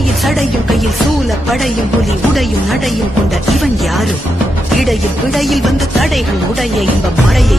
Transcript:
தலையில் சடையும் கையில் சூல படையும் புலி உடையும் நடையும் கொண்ட இவன் யாரு? இடையில் பிடையில் வந்து தடைகள் உடைய இன்ப மழையை